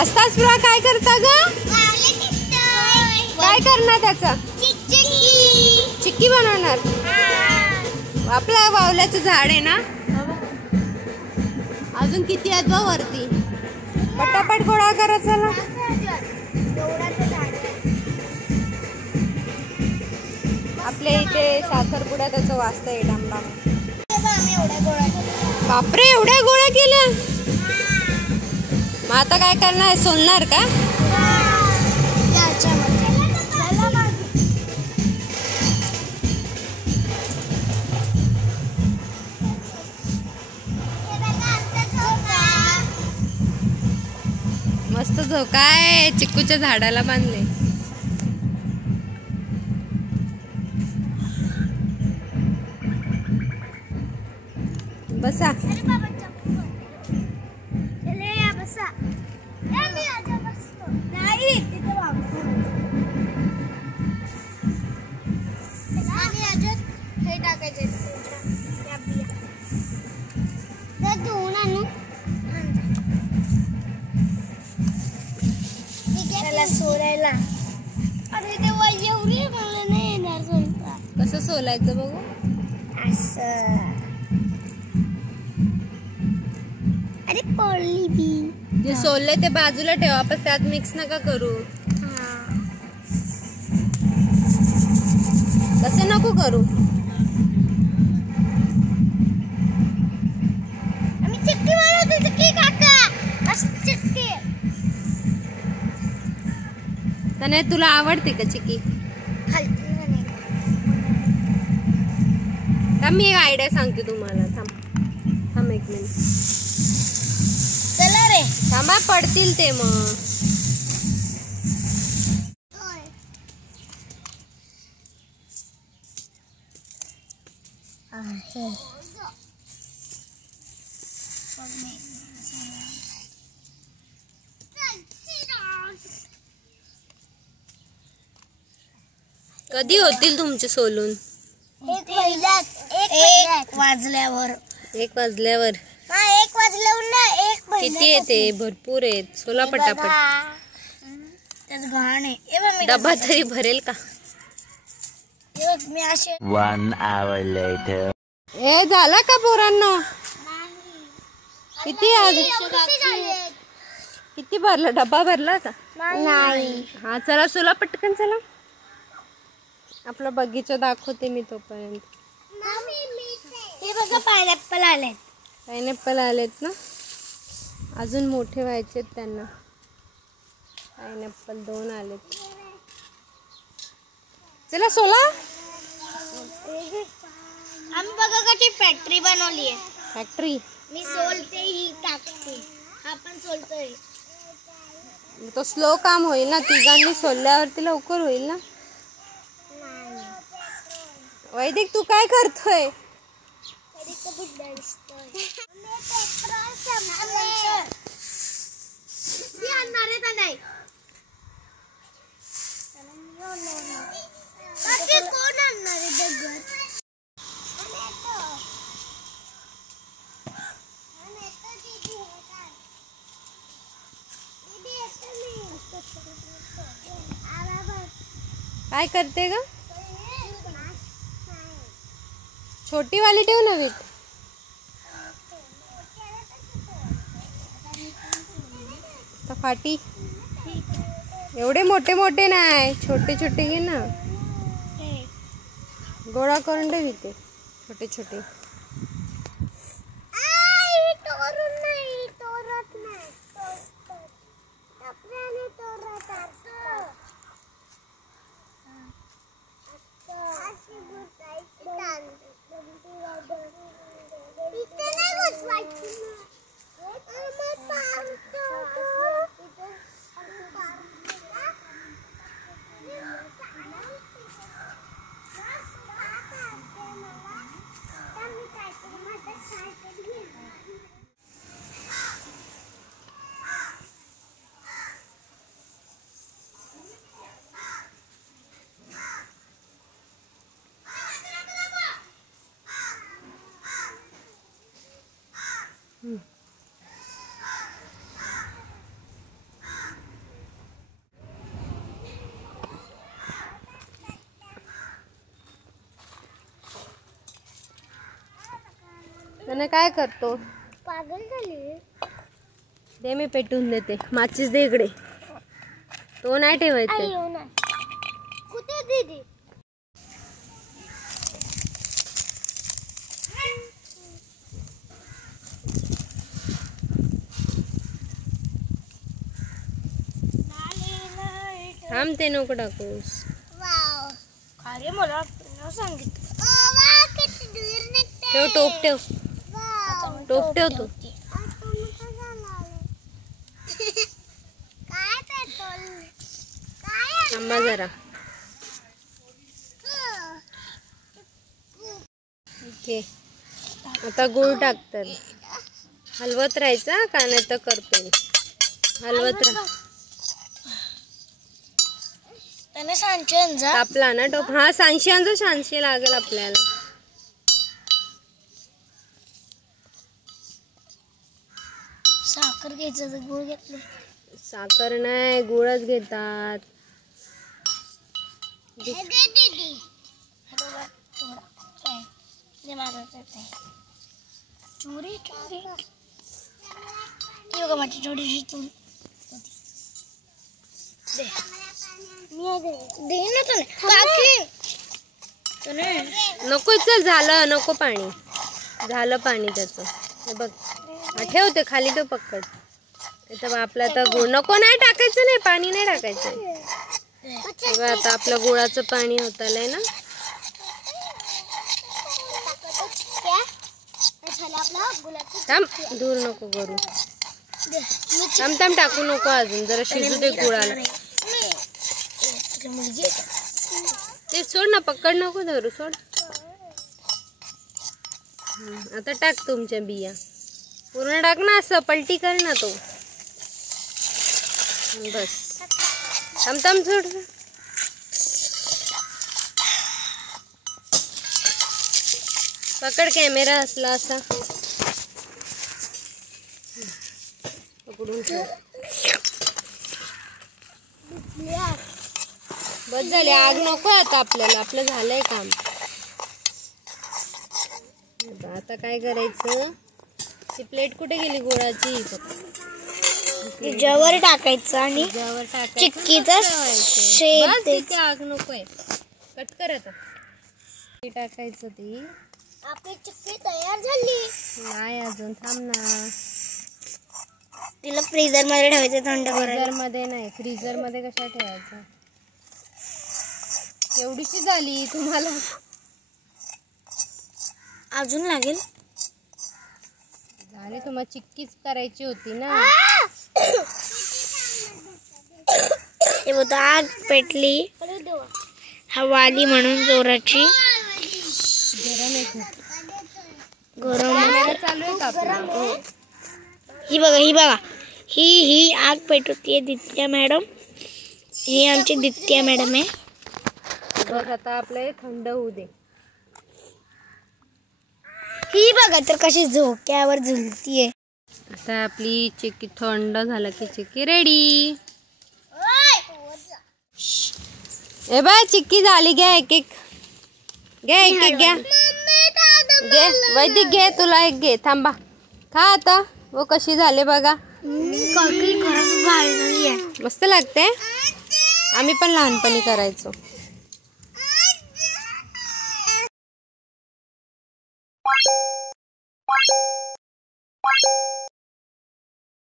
अस्ताचपुरा काय करता ग? काय करणार त्याचा? चिक्की बनवणार. आपल्या वावल्याचं झाड आहे ना. अजून किती आहेत बघ वरती. पटापट गोळा करा चला. आपल्या इथे साखरपुड्या त्याचं वाजतंय डांबा. बापरे एवढ्या गोळ्या केल्या. मग आता काय करणार? सोलणार का? मस्त झोकाय. चिक्कूच्या झाडाला बांधले. बसा. सोलायला. अरे देवा एवढी मला नाही येणार सोलता. कसं सोलायचं बघू. असं. अरे पडली बी. जे सोलले ते बाजूला ठेवा. पण त्यात मिक्स नका करू. तसं नको करू. आम्ही चिक्की बनवतो. चिक्की काका मस्त चिक्की. तने तुला आवडते का चिक्की? मी एक आयडिया सांगते तुम्हाला. थांब एक मिनिट. चला रे. थांबा पडतील ते मग. कधी होतील तुमचे सोलून? एक वाजल्यावर. 1 वाजल्यावर. हा 1 वाजल्यावर ना. किती येते? भरपूर आहेत. सोला पटापट. त्याच घाण आहे. डबा तरी भरेल का? मी असे 1 hour later. ए झाला का पोरांनो? किती आज? किती भरला? डबा भरला का? नाही. हा चला सोला पटकन चला. आपला बगीचा दाखवते मी तोपर्यंत. हे बघा पायनॅपल आलेत. पायनॅपल आलेत ना. अजून मोठे व्हायचे त्यांना. पायनॅपल 2 आलेत. चला सोला. आम्ही बघा कशी फॅक्टरी बनवली आहे. फॅक्टरी. मी सोलते ही टाकते. हा पण सोलतोय. तो स्लो काम होईल ना. तिघांनी सोलल्यावरती लवकर होईल ना. वैदिक तू काय करतोय? काय करते ग? छोटी वाली ठेव ना वीट. फाटी. एवढे मोठे मोठे नाही. छोटे छोटे घे ना. गोळा करून ठेव इथे. छोटे छोटे. त्याने काय करतो? पागल झाली. दे मी पेटून देते. माचीस दे इकडे. तो नाही ठेवायचा. अयो ना. कुठे दीदी? थांब ते नको टाकूस. वाव. अरे मला सांगितलं. ठेव टोप ठेव. टोप ठेव तू. थांबा जरा. ओके. आता गुळ टाकतात. हलवत राहायचा का नाही तर करतो. हलवत राहा. त्याने सांचन जा. तापला ना टोप. हा 600 लागेल आपल्याला. साखर घ्यायचं तर गुळ घेतलं. साखर नाही गुळच घेतात. चोरी चोरी बघा माझी छोटीशी चोरी दे ना तुला काकी. नको चल झालं. नको पाणी. झालं पाणी त्याचं. हे बघ ठेवते खाली तो पकड. त्याचा आपला आता गुळ नको नाही टाकायचं. नाही पाणी नाही टाकायचं. तेव्हा आता आपलं गुळाचं पाणी होत आलंय ना. थांब दूर नको करू. थांब टाकू नको अजून. जरा शिजू दे गुळाला. ते सोड ना. पकड नको धरू. सोड. आता टाक तुमच्या बिया. पूर्ण टाक ना. असं पलटी कर ना तो. बस. थांब सोड. पकड कॅमेरा असला असा पकडून ठेव. बस झाले. आग नको आता आपल्याला. आपलं झालंय काम. आता काय करायचं? ती प्लेट कुठे गेली गुळाची? तिच्यावर टाकायचं आणि त्यावर टाकायचं. चिक्कीचा शेप बस तिथे आग नकोय. कट कर आता. टाकायचं ती. आपली चिक्की तयार झाली. नाही अजून. थांब ना. तिला फ्रीजर मध्ये ठेवायचं थंड करायला. फ्रीजर मध्ये नाही. फ्रीजर मध्ये कशा ठेवायचं? एवढीशी झाली तुम्हाला. अजून लागेल. झाली. तुम्हाला चिक्कीच करायची होती ना. हे बघ आग पेटली. हवा आली म्हणून जोराची. गरम आहे खूप. गरम चालू आहे का आपला? ही बघा ही आग पेटवतीये दित्या मॅडम. ही आमची दित्या मॅडम आहे. बस आता आपलं थंड होऊ दे. ही बघा तर कशी झोक्यावर झुलतीये. आता आपली चिक्की थंड झालं की चिक्की रेडी. ए बाय चिक्की झाली. घ्या एक एक. घ्या एक एक. घ्या घे. वैदिक घे. तुला एक घे. थांबा. खा आता. वो कशी झाले बघा. मस्त लागते. आम्ही पण लहानपणी करायचो.